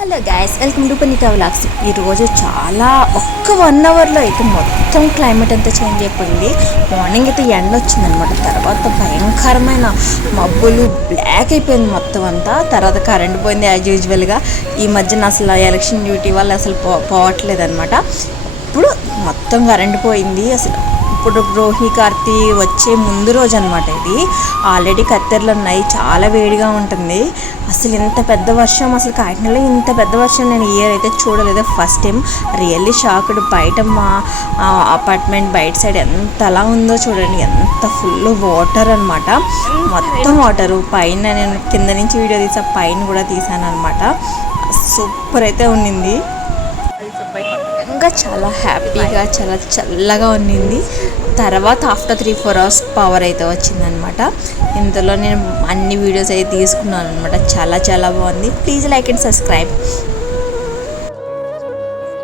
Hello guys, welcome to Panika vlogs. ఈరోజు చాలా ఒక్క 1 అవర్లో అయితే మొత్తం క్లైమేట్ అంతా చేంజ్ అయిపోయింది. మార్నింగ్ అయితే ఎండ వచ్చిందనమాట. తర్వాత భయంకరమైన మబ్బులు బ్లాక్ అయిపోయింది మొత్తం అంతా. తర్వాత కరెంట్ పోయింది యాజ్ యూజువల్గా. ఈ మధ్యన అసలు ఎలక్షన్ డ్యూటీ వల్ల అసలు పోవట్లేదు అనమాట. ఇప్పుడు మొత్తం కరెంట్ పోయింది. అసలు ఇప్పుడు రోహిణి కార్తీ వచ్చే ముందు రోజు అనమాట. ఇది ఆల్రెడీ కత్తెరలు ఉన్నాయి, చాలా వేడిగా ఉంటుంది. అసలు ఇంత పెద్ద వర్షం, అసలు కాకినాడలో ఇంత పెద్ద వర్షం నేను ఇయర్ అయితే చూడలేదు. First time really shocked. బయట మా అపార్ట్మెంట్ బయట సైడ్ ఎంతలా ఉందో చూడండి, ఎంత ఫుల్ వాటర్ అనమాట. మొత్తం వాటరు. పైన నేను కింద నుంచి వీడియో తీసా, పైన కూడా తీసాను అనమాట. సూపర్ అయితే ఉన్నింది. ఇంకా చాలా హ్యాపీగా, చాలా చల్లగా ఉన్నింది. తర్వాత ఆఫ్టర్ 3-4 అవర్స్ పవర్ అయితే వచ్చిందనమాట. ఇందులో నేను అన్ని వీడియోస్ అయితే తీసుకున్నాను అనమాట. చాలా చాలా బాగుంది. Please like and subscribe.